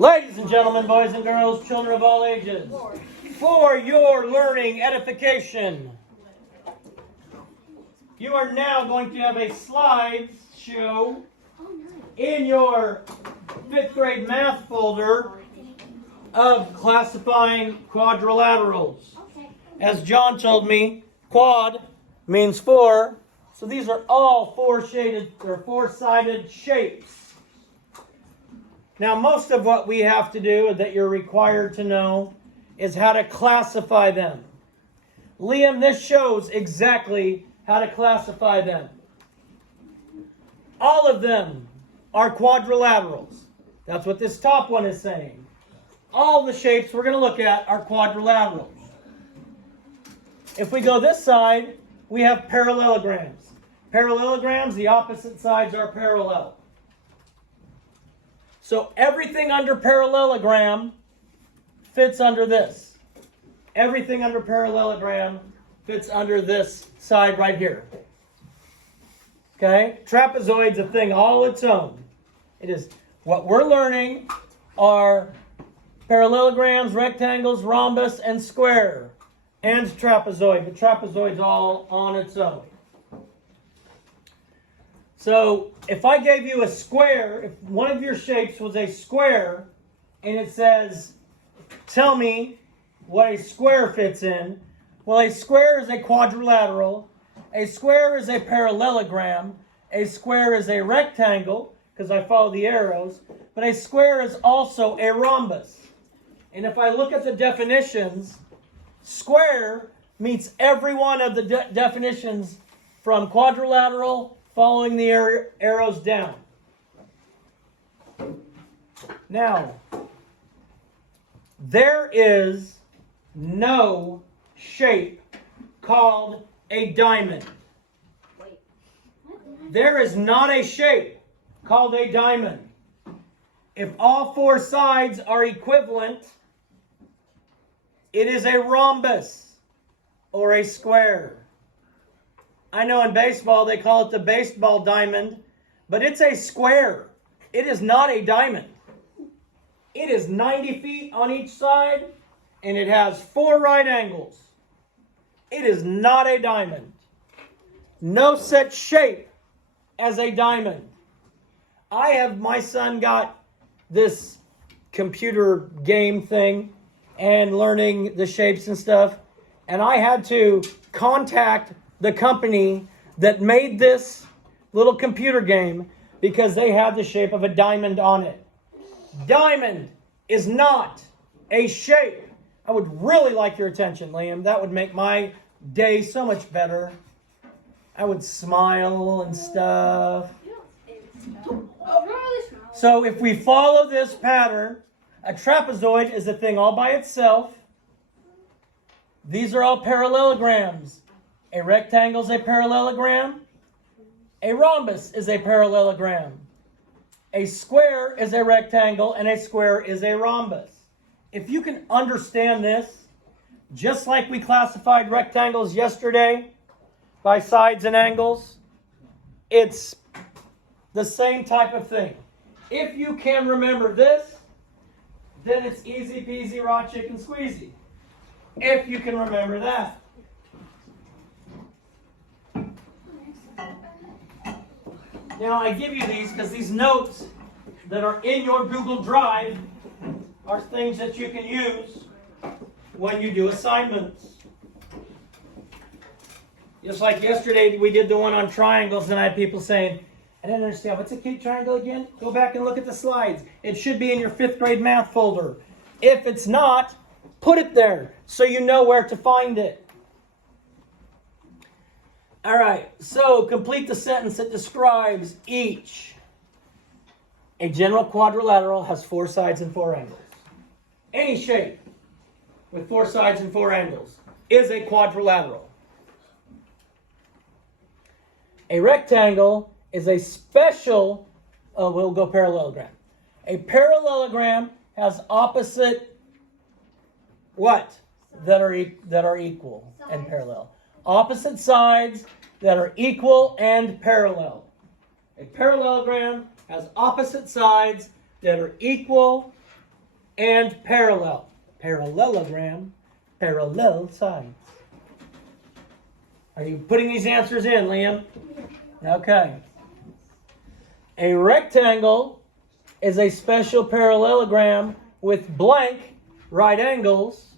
Ladies and gentlemen, boys and girls, children of all ages, for your learning edification, you are now going to have a slideshow in your 5th grade math folder of classifying quadrilaterals. As John told me, quad means 4, so these are all four-sided shapes. Now, most of what we have to do that you're required to know is how to classify them. Liam, this shows exactly how to classify them. All of them are quadrilaterals. That's what this top one is saying. All the shapes we're going to look at are quadrilaterals. If we go this side, we have parallelograms. Parallelograms, the opposite sides are parallel. So everything under parallelogram fits under this. Everything under parallelogram fits under this side right here. Okay? Trapezoid's a thing all its own. It is what we're learning are parallelograms, rectangles, rhombus, and square. And trapezoid. The trapezoid's all on its own. So if I gave you a square, if one of your shapes was a square, and it says, tell me what a square fits in. Well, a square is a quadrilateral. A square is a parallelogram. A square is a rectangle, because I follow the arrows. But a square is also a rhombus. And if I look at the definitions, square meets every one of the definitions from quadrilateral following the arrows down. Now, there is no shape called a diamond. There is not a shape called a diamond. If all four sides are equivalent, it is a rhombus or a square. I know in baseball they call it the baseball diamond, but it's a square. It is not a diamond. It is 90 feet on each side, and it has 4 right angles. It is not a diamond. No such shape as a diamond. My son got this computer game thing and learning the shapes and stuff, and I had to contact the company that made this little computer game because they had the shape of a diamond on it. Diamond is not a shape. I would really like your attention, Liam. That would make my day so much better. I would smile and stuff. So if we follow this pattern, a trapezoid is a thing all by itself. These are all parallelograms. A rectangle is a parallelogram. A rhombus is a parallelogram. A square is a rectangle, and a square is a rhombus. If you can understand this, just like we classified rectangles yesterday by sides and angles, it's the same type of thing. If you can remember this, then it's easy peasy raw chicken squeezy. If you can remember that. Now, I give you these because these notes that are in your Google Drive are things that you can use when you do assignments. Just like yesterday, we did the one on triangles, and I had people saying, I didn't understand. What's a cute triangle again? Go back and look at the slides. It should be in your 5th grade math folder. If it's not, put it there so you know where to find it. All right, so complete the sentence that describes each. A general quadrilateral has 4 sides and 4 angles. Any shape with 4 sides and 4 angles is a quadrilateral. A rectangle is a special, we'll go parallelogram. A parallelogram has opposite what? That are equal and parallel. Opposite sides that are equal and parallel. A parallelogram has opposite sides that are equal and parallel. Parallelogram, parallel sides. Are you putting these answers in, Liam? Okay. A rectangle is a special parallelogram with blank right angles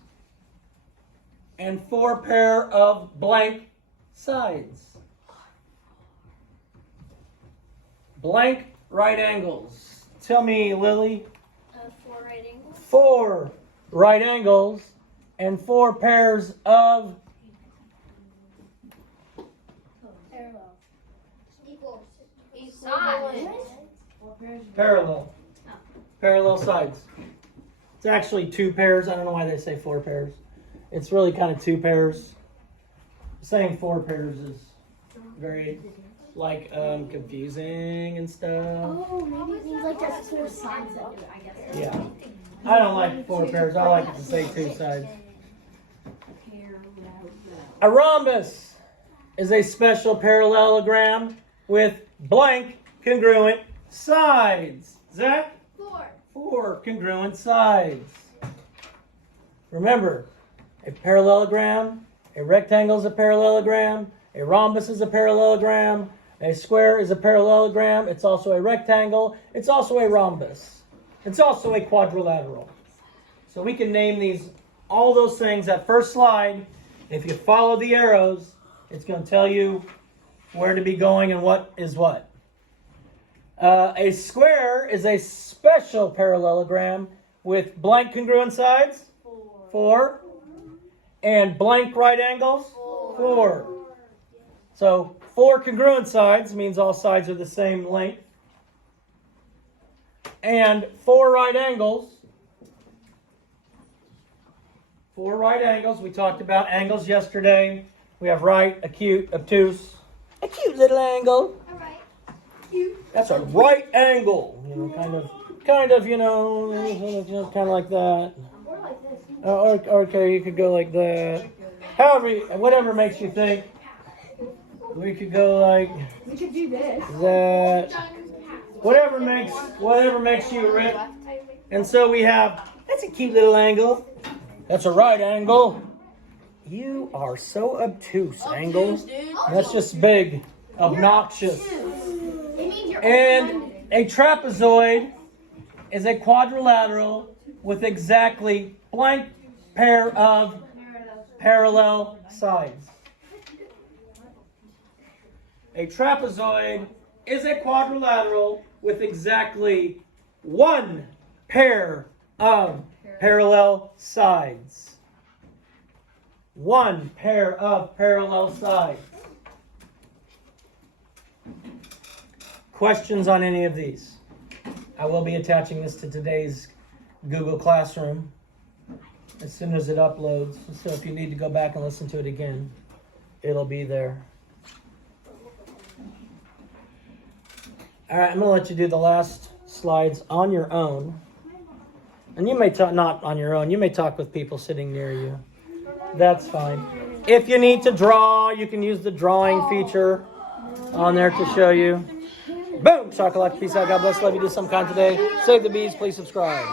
and 4 pair of blank sides. Blank right angles. Tell me, Lily. 4 right angles. 4 right angles and 4 pairs of Parallel. Equal. Sides. parallel. Parallel sides. It's actually 2 pairs. I don't know why they say 4 pairs. It's really kind of 2 pairs. Saying 4 pairs is very confusing and stuff. Oh, maybe it means like there's 4 sides of it, I guess. Yeah. I don't like 4 pairs. I like it to say 2 sides. A rhombus is a special parallelogram with blank congruent sides. Zach? 4 congruent sides. Remember, a parallelogram, a rectangle is a parallelogram, a rhombus is a parallelogram, a square is a parallelogram, it's also a rectangle, it's also a rhombus, it's also a quadrilateral. So we can name these, all those things. That first slide, if you follow the arrows, it's going to tell you where to be going and what is what. A square is a special parallelogram with blank congruent sides, 4, and blank right angles, 4. So 4 congruent sides means all sides are the same length. And 4 right angles. 4 right angles. We talked about angles yesterday. We have right, acute, obtuse. A cute little angle. All right. That's a right angle. You know, kind of, kind of like that. Or like this. Okay, you could go like that. However, whatever makes you think. We could go like We could do this. that. Whatever makes you rip. And so we have, that's a cute little angle. That's a right angle. You are so obtuse, angle. That's just big, obnoxious. It means you're And a trapezoid is a quadrilateral with exactly blank pair of parallel sides. A trapezoid is a quadrilateral with exactly 1 pair of parallel sides. 1 pair of parallel sides. Questions on any of these? I will be attaching this to today's Google Classroom as soon as it uploads. So if you need to go back and listen to it again, it'll be there. All right, I'm going to let you do the last slides on your own. And you may talk, not on your own, you may talk with people sitting near you. That's fine. If you need to draw, you can use the drawing feature on there to show you. Boom! Chocolate, peace out, God bless, love you, do some kind today. Save the bees, please subscribe.